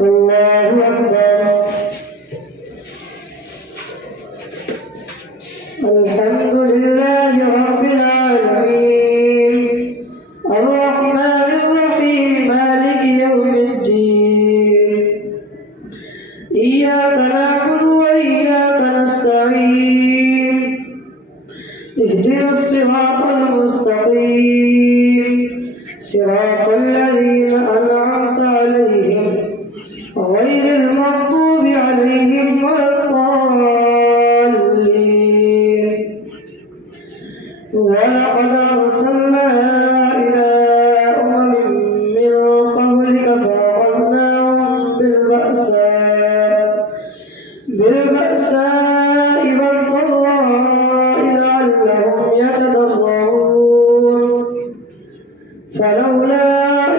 الله أكبر. الحمد لله رب العالمين الرحمن الرحيم مالك يوم الدين إياك نعبد وإياك نستعين اهدنا الصراط المستقيم صراط الذين أنعمت عليهم غير المغضوب عليهم ولا الضالين. ولقد أرسلنا إلى أمم من قبلك فأخذناهم بالبأساء والضراء لعلهم يتضرعون فلولا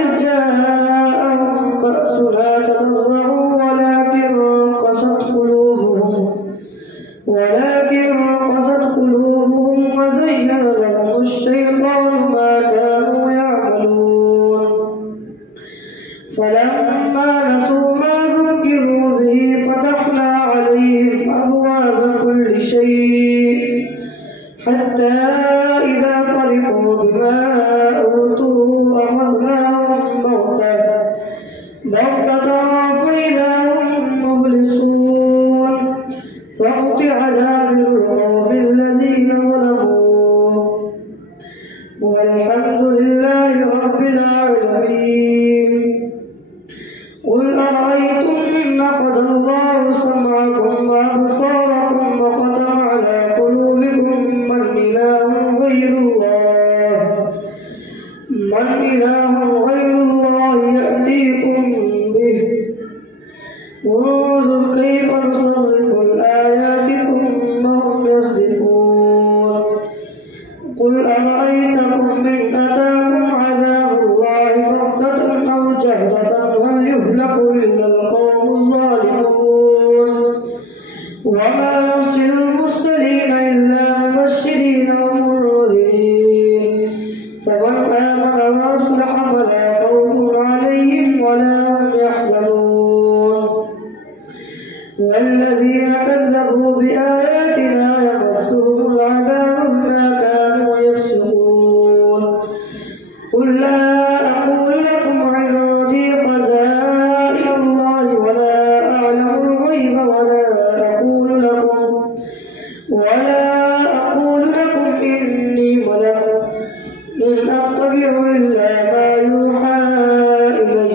إذ جاءهم بأسنا تضرعوا ولكن قست قلوبهم وزين لهم الشيطان ما كانوا يعملون فلما نسوا ما ذكروا به فتحنا عليهم أبواب كل شيء حتى إذا فرحوا بما أوتوا أخذناهم بغتة فإذا هم مبلسون فقطع دابر القوم الذين ظلموا والحمد لله رب العالمين. قل أرأيتم إن أخذ الله سمعكم وأبصاركم وختم على قلوبكم من إله غير الله يأتيكم به انظر كيف نصرف الآيات ثم هم يصدفون. قل أرأيتكم إن أتاكم عذاب الله بغتة أو جهرة هل يهلك إلا القوم الظالمون وما نرسل المرسلين إلا مبشرين ومنذرين فمن آمن وأصلح فلا خوف عليهم ولا هم يحزنون والذين كذبوا بآياتنا يمسهم العذاب بما كانوا يفسقون. قل لا أقول لكم عندي خزائن الله ولا أعلم الغيب ولا أقول لكم إني ملك إن أتبع إلا ما يوحى إلي.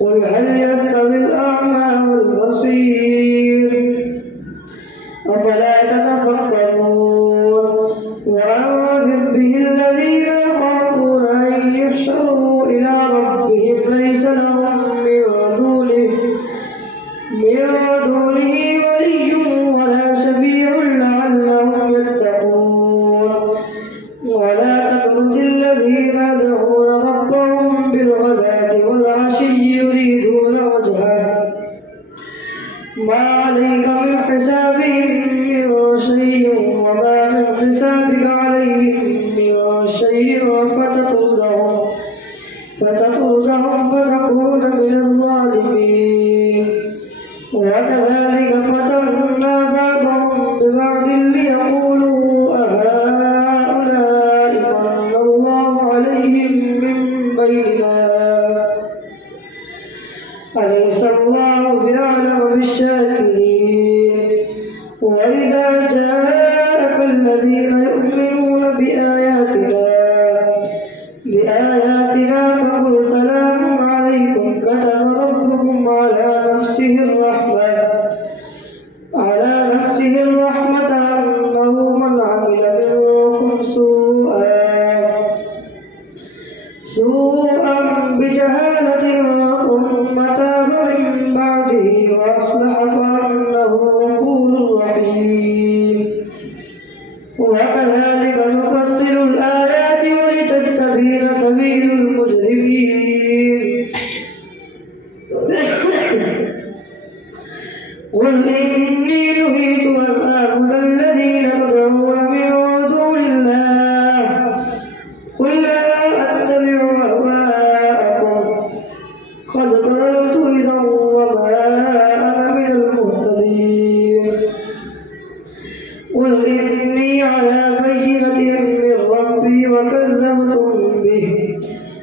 قل هل يستوي الأعمى والبصير أفلا تتفكرون. وأنذر به الذين يخافون أن يحشروا إلى ربهم ليس لهم من دونه ولي ولا شفيع لعلهم يتقون. ولا تطرد الذين يدعون ربهم بالغداة والعشي يريدون وجهه ما عليك من حسابهم من شيء وما من حسابك عليهم من شيء فتطردهم فتكون من الظالمين. وكذلك فتنا بعضهم ببعض ليقولوا أهؤلاء من الله عليهم من بيننا أليس الله بأعلم بالشاكرين. وإذا جاءك الذين يؤمنون بآياتنا فقل سلام عليكم كتب ربكم على نفسه الرحمة أنه من عمل منكم سوءا بجهالة ثم تاب من بعده وأصلح فإنه غفور رحيم. وكذلك نفصل الآيات ولتستبين سبيل المجرمين. قل إني نهيت أن أعبد الذين تدعون من دون الله قل لا أتبع أهواءكم قد ضللت إذا وما أنا من المهتدين. قل إني على بينة من ربي وكذبتم به،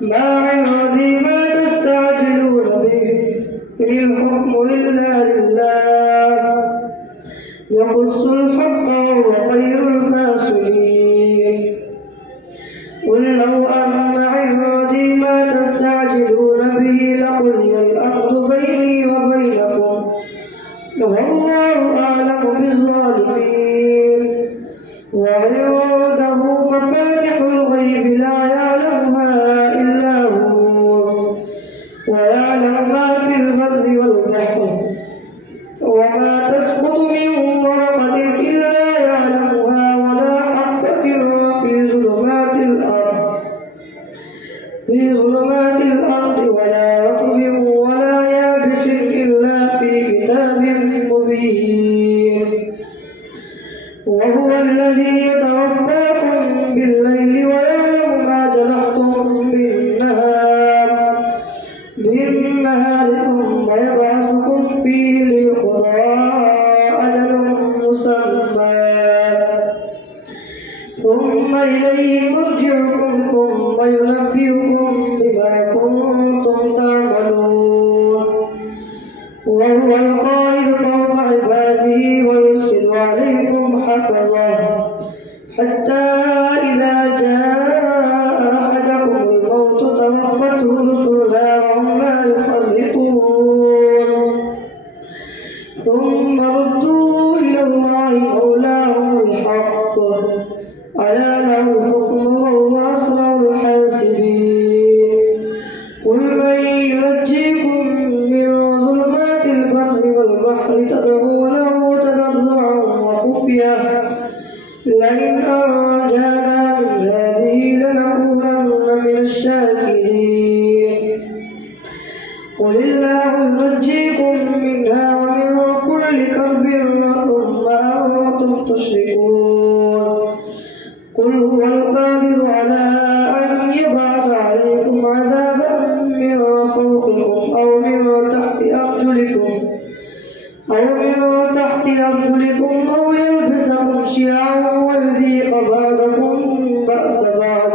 ما عندي ما تستعجلون به، إن الحكم إلا لله، يقص الحق وهو خير الفاصلين. قل لو أن عندي ما تستعجلون به لقضي الأمر بيني وبينكم، والله أعلم بالظالمين. وعنده مفاتح الغيب لا يعلمها إلا هو، ويعلم ما في البر والبحر، وما تسقط من ورقة إلا يعلمها، ولا حبة في ظلمات الأرض ولا رطب ولا يابس إلا في كتاب مبين. وهو الذي يتوفاكم بالليل ويعلم ما جرحتم بالنهار ثم يبعثكم فيه ليقضى أجل مسمى، ثم إليه مرجعكم ثم ينبئكم بما كنتم تعملون. وهو القاهر فوق عباده ويرسل عليكم حفظه، حتى إذا جاء أحدكم الموت توفته رسلنا وهم لا يفرطون، ثم ردوا إلى الله مولاهم الحق، ألا له الحكم وهو أسرع الحاسبين. قل من ينجيكم من ظلمات البر والبحر تدعونه تضرعا وخفية، لئن أنجانا من هذه لنكونن من الشاكرين. قل الله ينجيكم منها ومن كل كرب ثم أنتم تشركون. قل هو القادر على أن يبعث عليكم عذابا من فوقكم أو من تحت أرجلكم أو يلبسكم شيعا ويذيق بعضكم بأس بعض.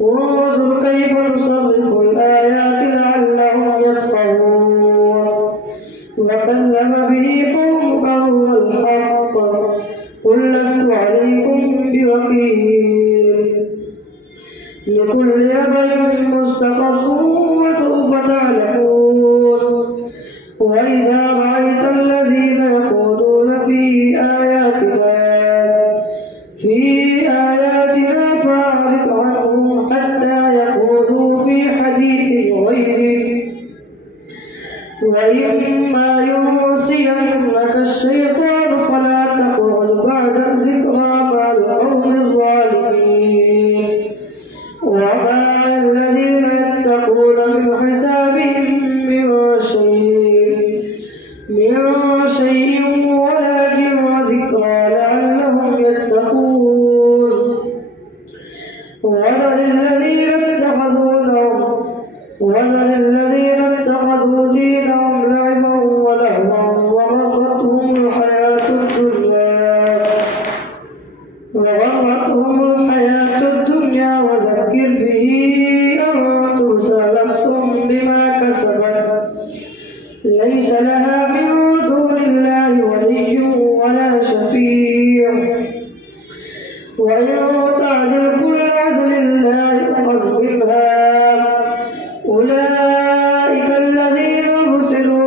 انظر كيف نصرف الآيات لعلهم يفقهون. وكذب به قومك هو الحق، قل لست عليكم بوكيل. لكل نبأ مستقر وسوف تعلمون. وإذا رأيت الذين يخوضون في آياتنا فأعرض عنهم حتى يخوضوا في حديث غيره، وإما ينسينك الشيطان فلا تقعد بعد الذكرى مع القوم الظالمين. وما الذين يتقون من حسابهم من شيء ولكن ذكرى لعلهم يتقون. وذر الذين اتخذوا دينهم لعبا ولهوا وغرتهم الحياة الدنيا وذكر به أن تبصر نفس بما كسبت، ليس لها من دون الله ولي ولا شفيع. وإن تعدل كل عدل لا يؤخذ منها. أولئك الذين أرسلوا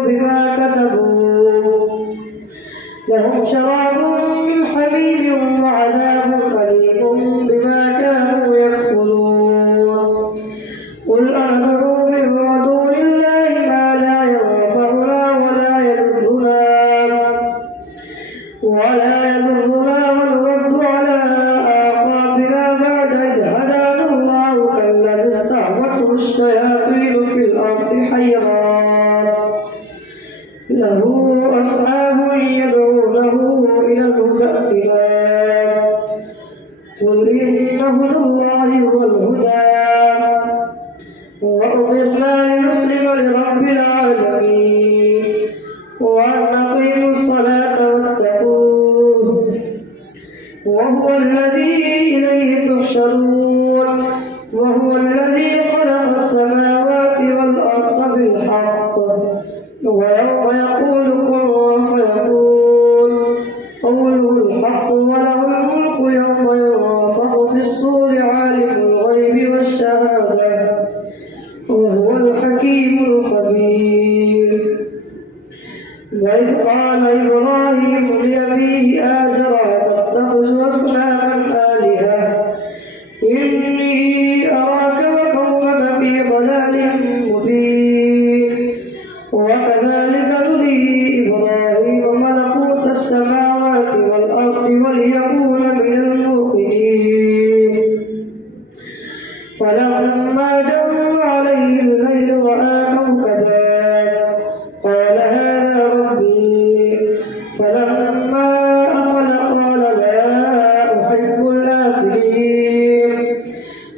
ولرب العالمين وأن أقيموا الصلاة واتقوه وهو الذي إليه تحشرون وهو الذي خلق السماوات والأرض بالحق ويوم يقول كن فيقول قوله الحق وله الملك يوم ينفخ في الصور عالم الغيب والشهادة وهو الحكيم الخبير. وإذ قال إبراهيم لأبيه آزر أتتخذ أصناما آلهة إني أراك وقومك في ضلال مبين. وكذلك نري إبراهيم ملكوت السماوات والأرض وليكون من الموقنين. فلما جن عليه الليل رأى كوكبا قال هذا ربي فلما أفل قال لا أحب الآفلين.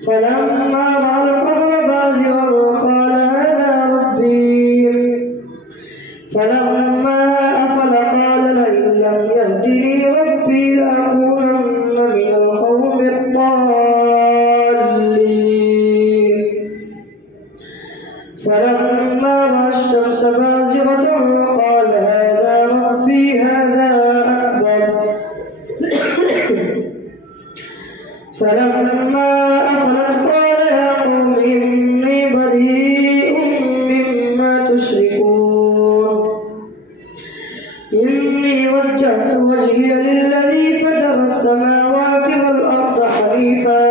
فلما رأى القمر بازغا قال هذا ربي فلما أفل قال لئن لم يهدني ربي لأكونن من القوم الضالين. فلما رأى الشمس بازغة قال هذا ربي هذا أكبر. فلما أفلت قال يا قوم إني بريء مما تشركون إني وجهت وجهي للذي فطر السماوات والأرض حنيفا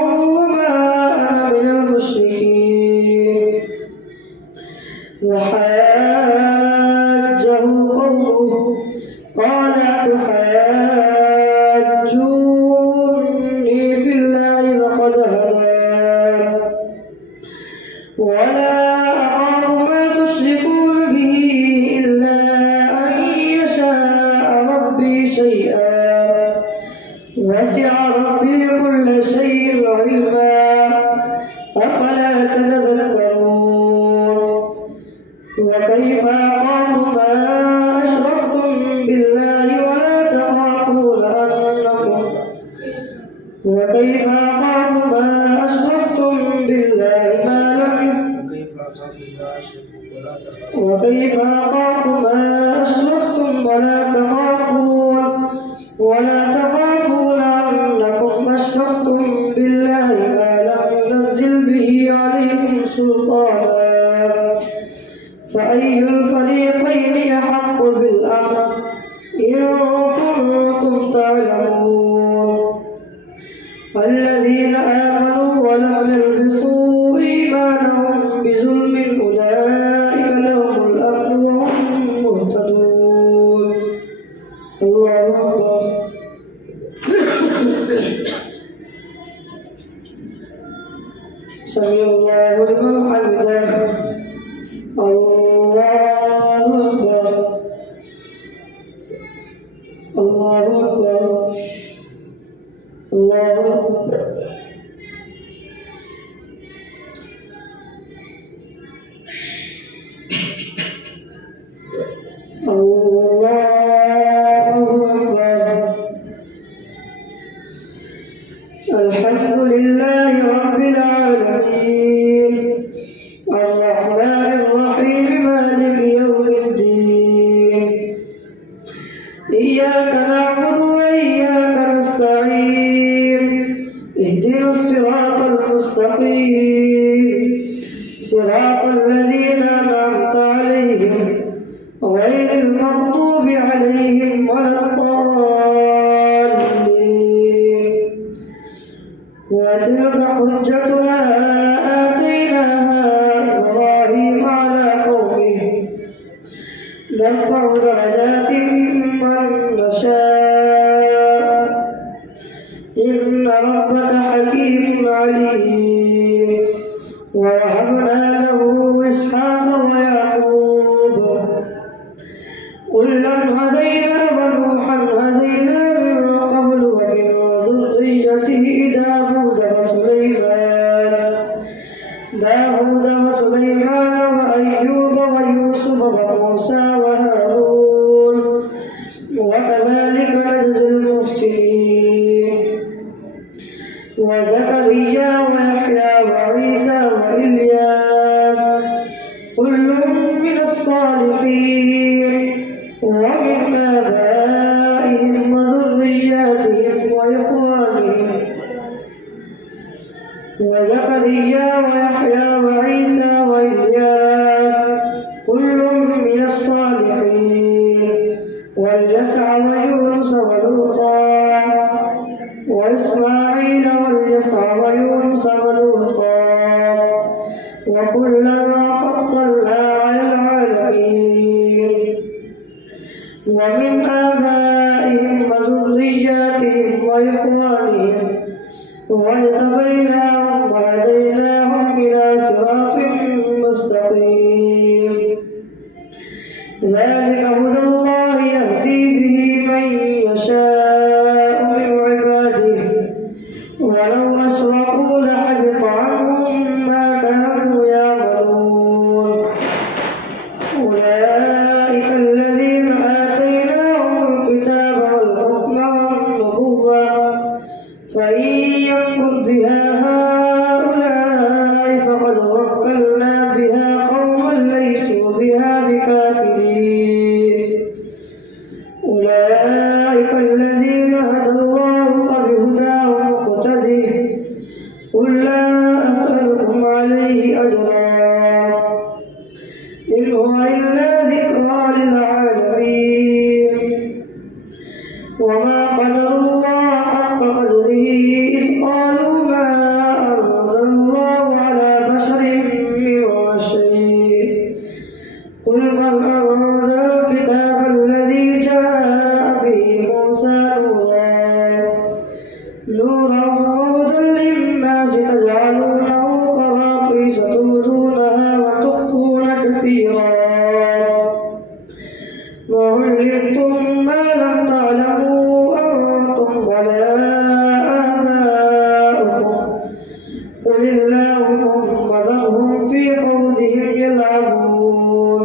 وما أنا من المشركين. وحاجه قومه قال أتحاجوني في الله وقد هدان ولا أخاف ما تشركون به إلا أن يشاء ربي شيئا وسع ربي كل شيء علما أفلا تتذكرون. وكيف أخاف ما أشركتم بالله ولا تخافون أنكم وكيف أخاف ما أشركتم بالله ما لم وكيف أخاف ما أشركتم ولا تخافون أنكم أشركتم بالله ما لم ينزل به عليكم سلطانا. فأي الفريقين يحق بالأمر إن كنتم تعلمون. الذين آمنوا ولم يلبسوا إيمانهم بظلم أولئك لهم الأمن وهم مهتدون. الله أكبر. سمع الله لمن حمده. الله أكبر. الله أكبر. الله أكبر. الحمد لله رب العالمين الرحمن الرحيم مالك يوم الدين إياك نعبد وإياك نستعين اهدنا الصراط المستقيم صراط الذين أنعمت عليهم غير المغضوب عليهم ولا الضالين. وتلك حجتنا آتيناها إبراهيم على قومه نرفع درجات من نشاء إن ربك حكيم عليم. ووهبنا له إسحاق ويعقوب كلا هدينا ونوحا هدينا من قبل ومن ذريته داود وسليمان وداود وسليمان وأيوب ويوسف وموسى وهارون وكذلك نجزي المحسنين وزكريا ويحيى وعيسى وإلياس كل من الصالحين ومن آبائهم وذرياتهم وإخوانهم وزكريا ويحيى وعيسى وإلياس كل من الصالحين واليسع ويونس ولوطا وإسماعيل واليسع ويونس ولوطا وكلا فضلنا على العالمين ومن آبائهم وذرياتهم وإخوانهم واجتبيناهم وهديناهم إلى صراط مستقيم ذلك هدى الله يهدي به من يشاء من عباده ولو أشركوا لحبط عنهم ما كانوا يعملون أولئك الذين آتيناهم الكتاب والحكم والنبوة فإن يكفر بها هؤلاء فقد وكلنا بها قوما ليسوا بها بكافرين أولئك الذين هدى الله فبهداه مقتده قل لا أسألكم عليه أجرا إن هو إلا ذكرى للعالمين وما قدر الله حق قدره إذ قالوا ما أنزل الله على بشر من شيء قل من أنزل الكتاب الذي جاء به موسى نورا وهدى للناس تجعلونه قراطيس تبدونها وتخفون كثيرا وعلمتم ما لم تعلموا أنتم ولا آباؤكم قل الله ثم ذرهم في خوضهم يلعبون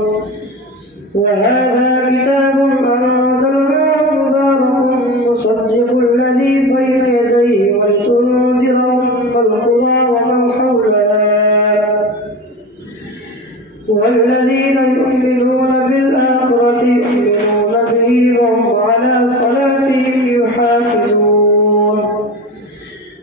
وهذا كتاب أنزلناه مبارك مصدق الذي بين يديه ولتنذر أم القرى ومن حولها والذين يؤمنون بالآخرة يؤمنون به وهم على صلاتهم يحافظون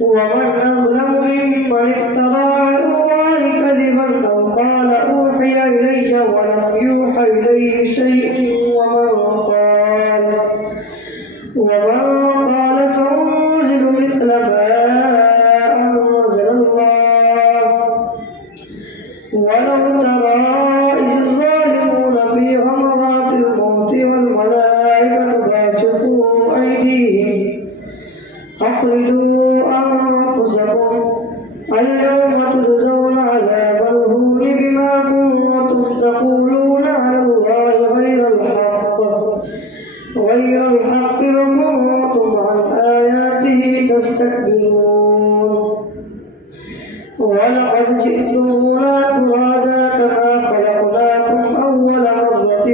ومن أظلم ممن افترى على الله كذبا أو قال أوحي إلي ولم يوحى إليه شيء ومن قال سأنزل مثل ما أنزل الله ولو ترى إذ الظالمون في غمرات الموت والملائكة باسطوا أيديهم أخرجوا أنفسكم اليوم تجزون عذاب الهون بما كنتم تقولون على الله غير الحق وكنتم عن آياته تستكبرون ولقد جئتمونا فرادا كما خلقناكم أول مرة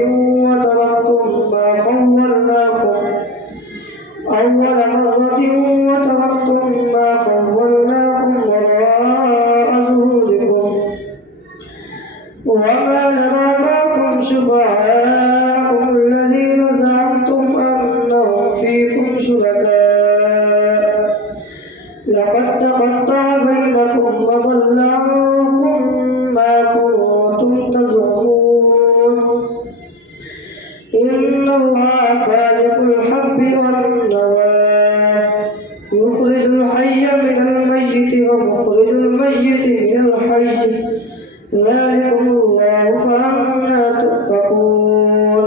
وتركتم ما خولناكم وراء ظهوركم وما نرى معكم شفعاءكم الذين زعمتم أنهم فيكم شركاء لقد تقطع بينكم وضل عنكم ما كنتم تزعمون إن الله خالق الحب والنوى يخرج الحي من الميت ومخرج الميت من الحي ذلكم الله فأنا تؤفكون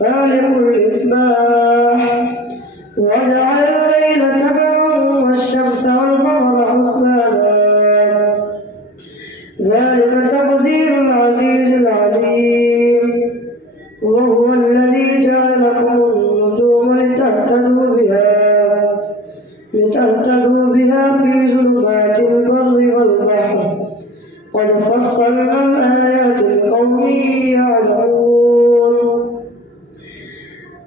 فالق الإصباح وجعل الليل سكنا والشمس والقمر حسبانا ذلك تقدير العزيز العليم وهو الذي جعلكم النجوم لتهتدوا بها في ظلمات البر والبحر قد فصلنا الآيات لقوم يعلمون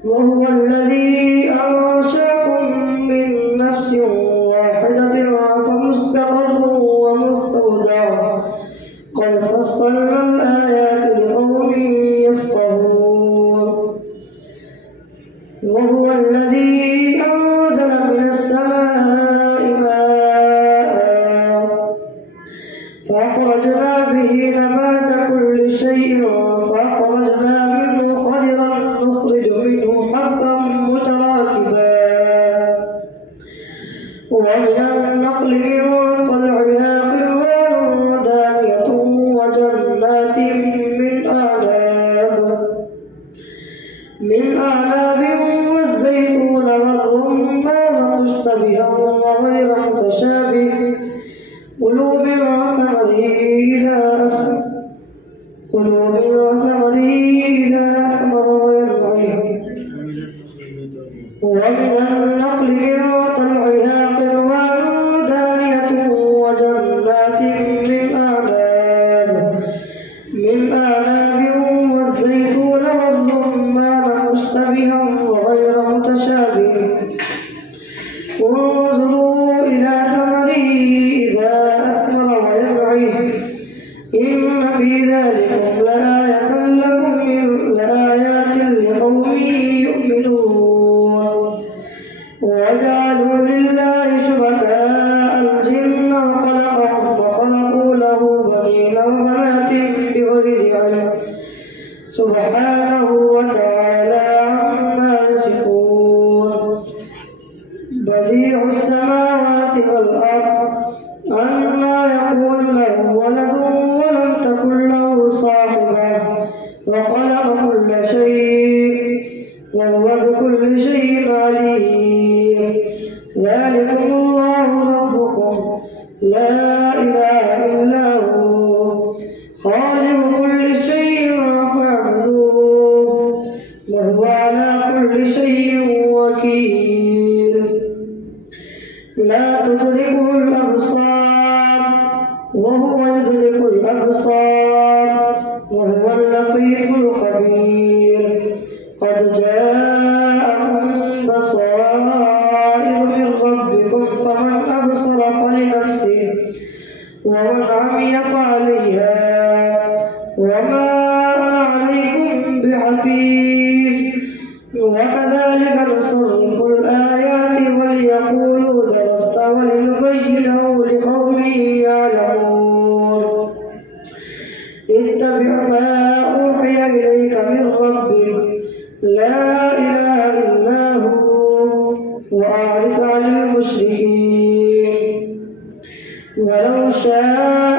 وهو الذي أنشأكم من نفس واحدة فمستقر ومستودع قد فصلنا الآيات لقوم يفقهون وهو الذي أنزل من السماء ماء فأخرجنا به نبات كل شيء فأخرجنا منه خضرا نخرج منه حبا متراكبا ومن النخل من طلعها قنوان دانية وجنات من أعناب والزيتون والرمان مشتبها وغير متشابه كلوا من ثمره إذا أثمر وينعه ومن النخل من طلعها قنوان دانية وجنات من أعناب والزيتون والرمان مشتبها وغير متشابه انظروا إلى ثمره إذا أثمر وينعه إن في ذلكم لآيات لقوم يؤمنون وجعلوا لله شركاء الجن وخلقوا له بنين وبنات بغير علم سبحانه وتعالى عما يصفون بديع السماوات والأرض أنى يكون له ولد ولم تكن له صاحبة وخلق كل شيء وهو بكل شيء عليم ذلكم الله ربكم لا إله إلا هو خالق كل شيء فاعبدوه وهو على كل شيء وكيل لا تدركه الأبصار وهو يدرك الأبصار وهو اللطيف الخبير قد جاءكم بصائر من ربكم فمن أبصر فلنفسه ومن عمي فعليها وما أنا عليكم بحفيظ وكذلك نصرف الآيات وليقولوا درست ولنبينه لقوم يعلمون اتبع ما أوحي إليك من ربك لا إله إلا هو وأعرض عن المشركين ولو شاء